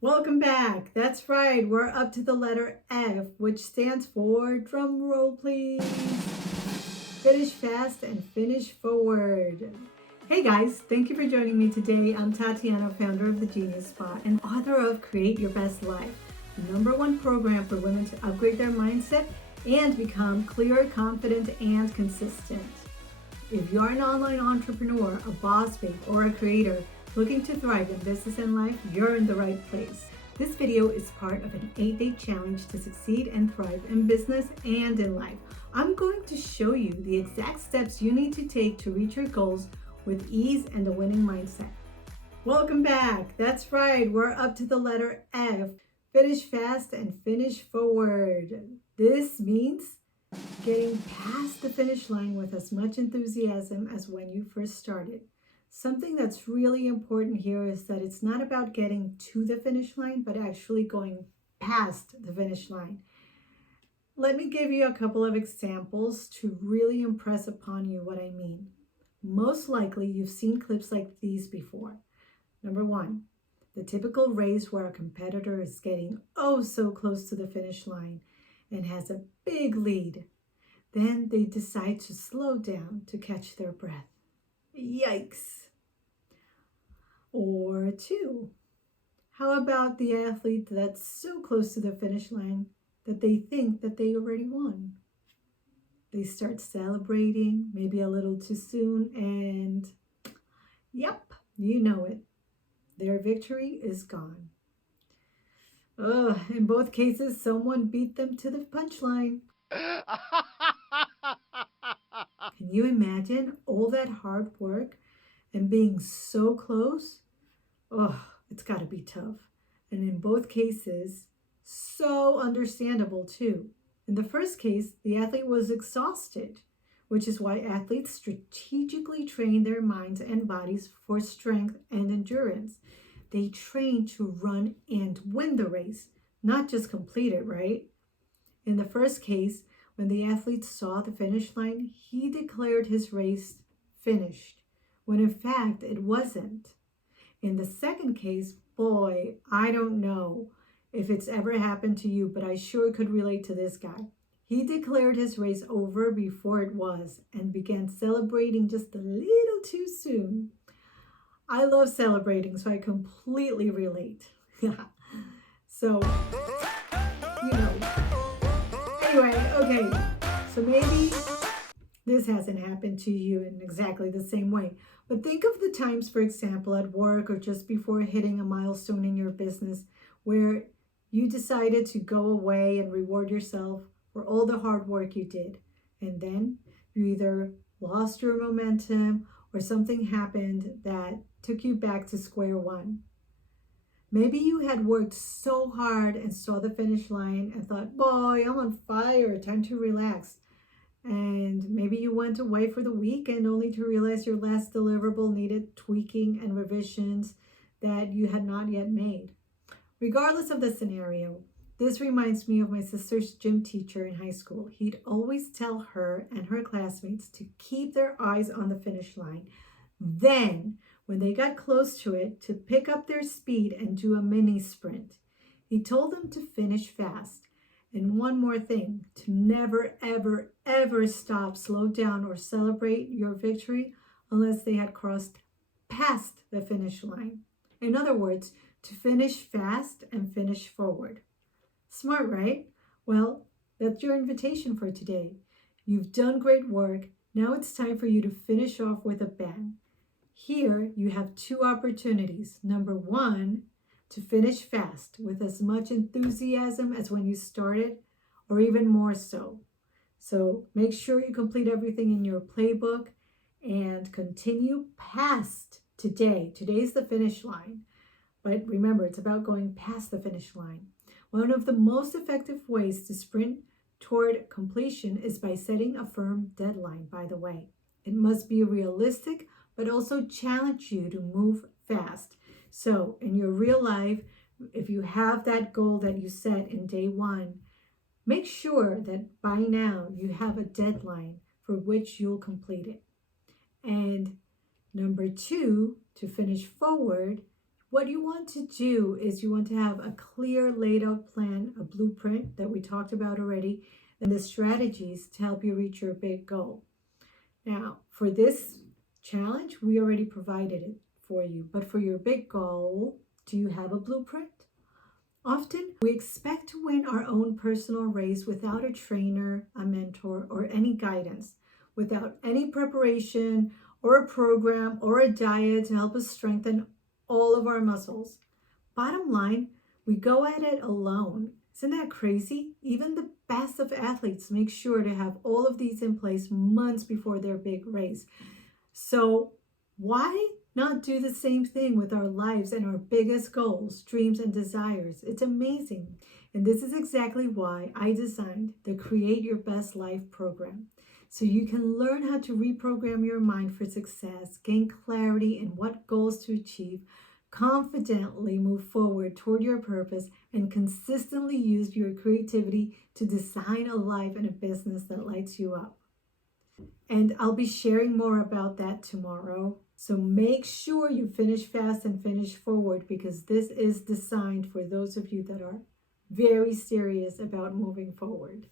Welcome back. That's right. We're up to the letter F, which stands for, drum roll please, finish fast and finish forward. Hey guys, thank you for joining me today. I'm Tatiana, founder of The Genius Spot and author of Create Your Best Life, the #1 program for women to upgrade their mindset and become clear, confident, and consistent. If you're an online entrepreneur, a boss babe, or a creator looking to thrive in business and life, you're in the right place. This video is part of an 8-day challenge to succeed and thrive in business and in life. I'm going to show you the exact steps you need to take to reach your goals with ease and a winning mindset. Welcome back. That's right. We're up to the letter F. Finish fast and finish forward. This means getting past the finish line with as much enthusiasm as when you first started. Something that's really important here is that it's not about getting to the finish line, but actually going past the finish line. Let me give you a couple of examples to really impress upon you what I mean. Most likely you've seen clips like these before. Number 1, the typical race where a competitor is getting oh so close to the finish line and has a big lead. Then they decide to slow down to catch their breath. Yikes. Or 2, how about the athlete that's so close to the finish line that they think that they already won? They start celebrating, maybe a little too soon, and yep, you know it. Their victory is gone. In both cases, someone beat them to the punchline. Can you imagine all that hard work and being so close? It's got to be tough. And in both cases, so understandable too. In the first case, the athlete was exhausted, which is why athletes strategically train their minds and bodies for strength and endurance. They train to run and win the race, not just complete it, right? In the first case, when the athlete saw the finish line, he declared his race finished, when in fact it wasn't. In the second case, boy, I don't know if it's ever happened to you, but I sure could relate to this guy. He declared his race over before it was and began celebrating just a little too soon. I love celebrating, so I completely relate. So, anyway, okay, so maybe this hasn't happened to you in exactly the same way. But think of the times, for example, at work or just before hitting a milestone in your business where you decided to go away and reward yourself for all the hard work you did. And then you either lost your momentum or something happened that took you back to square one. Maybe you had worked so hard and saw the finish line and thought, boy, I'm on fire, time to relax. And maybe you went away for the weekend only to realize your last deliverable needed tweaking and revisions that you had not yet made. Regardless of the scenario, this reminds me of my sister's gym teacher in high school. He'd always tell her and her classmates to keep their eyes on the finish line. Then, when they got close to it, to pick up their speed and do a mini sprint. He told them to finish fast. And one more thing, to never, ever, ever stop, slow down, or celebrate your victory unless they had crossed past the finish line. In other words, to finish fast and finish forward. Smart, right? Well, that's your invitation for today. You've done great work. Now it's time for you to finish off with a bang. Here you have 2 opportunities. Number 1, to finish fast with as much enthusiasm as when you started, or even more so. So make sure you complete everything in your playbook and continue past today. Today's the finish line. But remember, it's about going past the finish line. One of the most effective ways to sprint toward completion is by setting a firm deadline, by the way. It must be realistic, but also challenge you to move fast. So in your real life, if you have that goal that you set in day 1, make sure that by now you have a deadline for which you'll complete it. And number 2, to finish forward, What you want to do is you want to have a clear laid out plan, a blueprint that we talked about already, and the strategies to help you reach your big goal. Now, for this challenge, we already provided it for you, but for your big goal, do you have a blueprint? Often, we expect to win our own personal race without a trainer, a mentor, or any guidance, without any preparation or a program or a diet to help us strengthen all of our muscles. Bottom line, we go at it alone. Isn't that crazy? Even the best of athletes make sure to have all of these in place months before their big race. So, why not do the same thing with our lives and our biggest goals, dreams, and desires? It's amazing. And this is exactly why I designed the Create Your Best Life program. So you can learn how to reprogram your mind for success, gain clarity in what goals to achieve, confidently move forward toward your purpose, and consistently use your creativity to design a life and a business that lights you up. And I'll be sharing more about that tomorrow. So make sure you finish fast and finish forward, because this is designed for those of you that are very serious about moving forward.